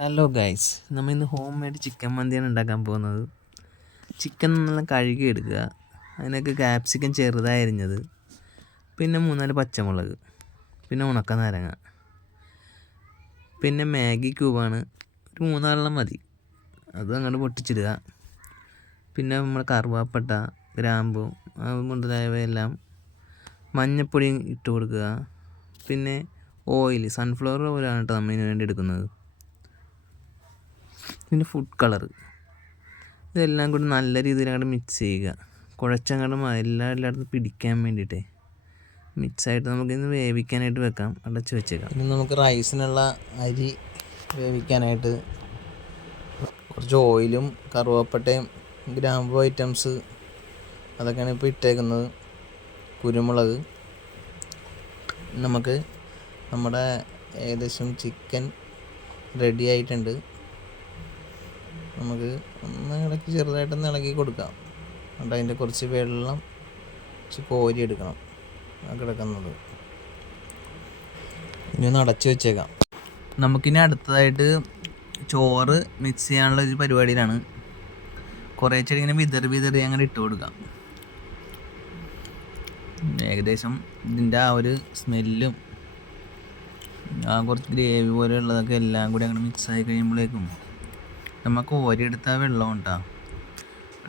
Hello guys, നമ്മൾ ഇന്ന് home made chicken മന്തിയാണ് ഉണ്ടാക്കാൻ പോകുന്നത്. ചിക്കൻ നല്ല കഴുകി എടുക്കുക. അതിനൊക്കെ ക്യാപ്സിക്കം ചെറുതായി അരിഞ്ഞത്, പിന്നെ 3-4 പച്ചമുളക്, പിന്നെ ഉണക്ക നാരങ്ങ, പിന്നെ മാഗി ക്യൂബാണ്, ഒരു 3-4 മതി. അത് അങ്ങോട്ട് പൊട്ടിച്ചിടുക. പിന്നെ നമ്മൾ കറുവാപ്പട്ട, ഗ്രാമ്പു മുതലായവയെല്ലാം, മഞ്ഞൾപ്പൊടി ഇട്ട് കൊടുക്കുക. പിന്നെ ഓയിൽ, സൺഫ്ലവർ ഓയിലാണ് കേട്ടോ നമ്മൾ ഇതിന് വേണ്ടി എടുക്കുന്നത്. പിന്നെ ഫുഡ് കളർ, ഇതെല്ലാം കൂടി നല്ല രീതിയിൽ അങ്ങോട്ട് മിക്സ് ചെയ്യുക. കുഴച്ചങ്ങോട്ട് എല്ലായിടത്തും പിടിക്കാൻ വേണ്ടിയിട്ടേ മിക്സായിട്ട് നമുക്കിന്ന് വേവിക്കാനായിട്ട് വെക്കാം, അടച്ച് വെച്ചേക്കാം. ഇനി നമുക്ക് റൈസിനുള്ള അരി വേവിക്കാനായിട്ട് കുറച്ച് ഓയിലും കറുവപ്പട്ടയും ഗ്രാമ്പു ഐറ്റംസ് അതൊക്കെയാണ് ഇപ്പോൾ ഇട്ടേക്കുന്നത്. കുരുമുളക്. നമുക്ക് നമ്മുടെ ഏകദേശം ചിക്കൻ റെഡി ആയിട്ടുണ്ട്. നമുക്ക് ഒന്ന് ഇളക്കി ചെറുതായിട്ടൊന്ന് ഇളക്കി കൊടുക്കാം. എന്നിട്ട് അതിൻ്റെ കുറച്ച് വെള്ളം കോരി എടുക്കണം കിടക്കുന്നത്. ഇനി ഒന്ന് അടച്ച് വെച്ചേക്കാം. നമുക്കിനി അടുത്തതായിട്ട് ചോറ് മിക്സ് ചെയ്യാനുള്ള ഒരു പരിപാടിയിലാണ്. കുറേശ്ശെ ഇങ്ങനെ വിതറി അങ്ങനെ ഇട്ട് കൊടുക്കാം. ഏകദേശം ഇതിൻ്റെ ആ ഒരു സ്മെല്ലും ആ കുറച്ച് ഗ്രേവി പോലെയുള്ളതൊക്കെ എല്ലാം കൂടി അങ്ങനെ മിക്സായി കഴിയുമ്പോഴേക്കും നമുക്ക് ഓരിയെടുത്ത വെള്ളം ഉണ്ടാകും.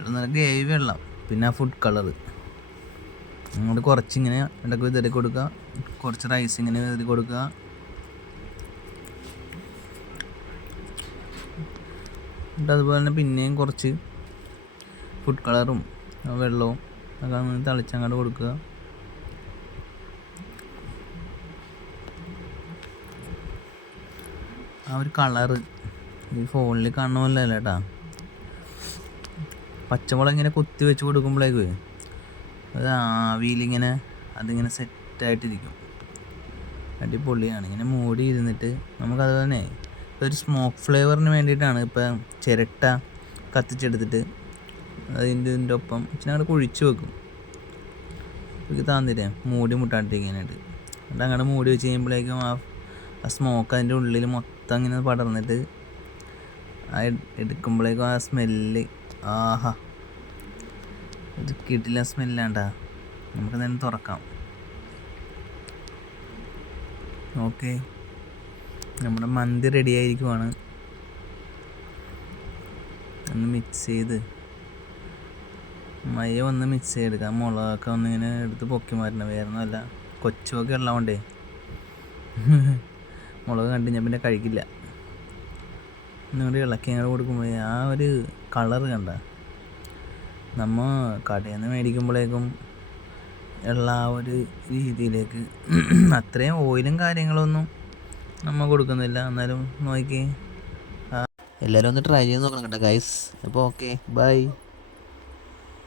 നല്ല ഗ്രേവി വെള്ളം, പിന്നെ ആ ഫുഡ് കളറ് അങ്ങോട്ട് കുറച്ചിങ്ങനെ ഇടയ്ക്ക് വിതറി കൊടുക്കുക. കുറച്ച് റൈസ് ഇങ്ങനെ വിതറി കൊടുക്കുക. എന്നിട്ട് അതുപോലെ തന്നെ പിന്നെയും കുറച്ച് ഫുഡ് കളറും വെള്ളവും ഒക്കെ അങ്ങനെ തിളച്ചങ്ങോട്ട് കൊടുക്കുക. ആ ഒരു കളറ് ഈ ഫോണിൽ കാണുന്ന പോലെ അല്ല കേട്ടാ. പച്ചമുളക് ഇങ്ങനെ കുത്തി വെച്ച് കൊടുക്കുമ്പോഴേക്ക് അത് ആവിയിലിങ്ങനെ അതിങ്ങനെ സെറ്റായിട്ടിരിക്കും. അടിപൊളിയാണ്. ഇങ്ങനെ മൂടി ഇരുന്നിട്ട് നമുക്കത് തന്നെ ഒരു സ്മോക്ക് ഫ്ലേവറിന് വേണ്ടിയിട്ടാണ് ഇപ്പം ചിരട്ട കത്തിച്ചെടുത്തിട്ട് ഇതിൻ്റെ ഒപ്പം ഇച്ചിരി കുഴിച്ച് വെക്കും. എനിക്ക് താന്നില്ലേ മൂടി മുട്ടാണ്ടിരിക്കാനായിട്ട്. എന്നിട്ട് അങ്ങനെ മൂടി വെച്ച് കഴിയുമ്പോഴേക്കും ആ സ്മോക്ക് അതിൻ്റെ ഉള്ളിൽ മൊത്തം ഇങ്ങനെ പടർന്നിട്ട് എടുക്കുമ്പോഴേക്കും ആ സ്മെല്ല്, ആഹാ, ഇത് കിടിലൻ സ്മെല്ലാണ്ടാ. നമുക്ക് തന്നെ തുറക്കാം. ഓക്കെ, നമ്മുടെ മന്തി റെഡി ആയിരിക്കുവാണ്. ഒന്ന് മിക്സ് ചെയ്ത് ഒന്ന് മിക്സ് ചെയ്തെടുക്കാം. മുളകൊക്കെ ഒന്നിങ്ങനെ എടുത്ത് പൊക്കി മാറ്റണം. വേറൊന്നുമല്ല, കൊച്ചുമൊക്കെ ഉള്ളതുകൊണ്ടേ മുളക് കണ്ടു ഞാൻ പിന്നെ കഴിക്കില്ല. ഒന്നുകൂടി ഇളക്കി അങ്ങോട്ട് കൊടുക്കുമ്പോൾ ആ ഒരു കളറ് കണ്ട. നമ്മൾ കടയിൽ നിന്ന് മേടിക്കുമ്പോഴേക്കും ഉള്ള ആ ഒരു രീതിയിലേക്ക് അത്രയും ഓയിലും കാര്യങ്ങളൊന്നും നമ്മൾ കൊടുക്കുന്നില്ല. എന്നാലും നോക്കി എല്ലാവരും ഒന്ന് ട്രൈ ചെയ്ത് നോക്കണം കേട്ടോ ഗൈസ്. അപ്പോൾ ഓക്കെ, ബൈ.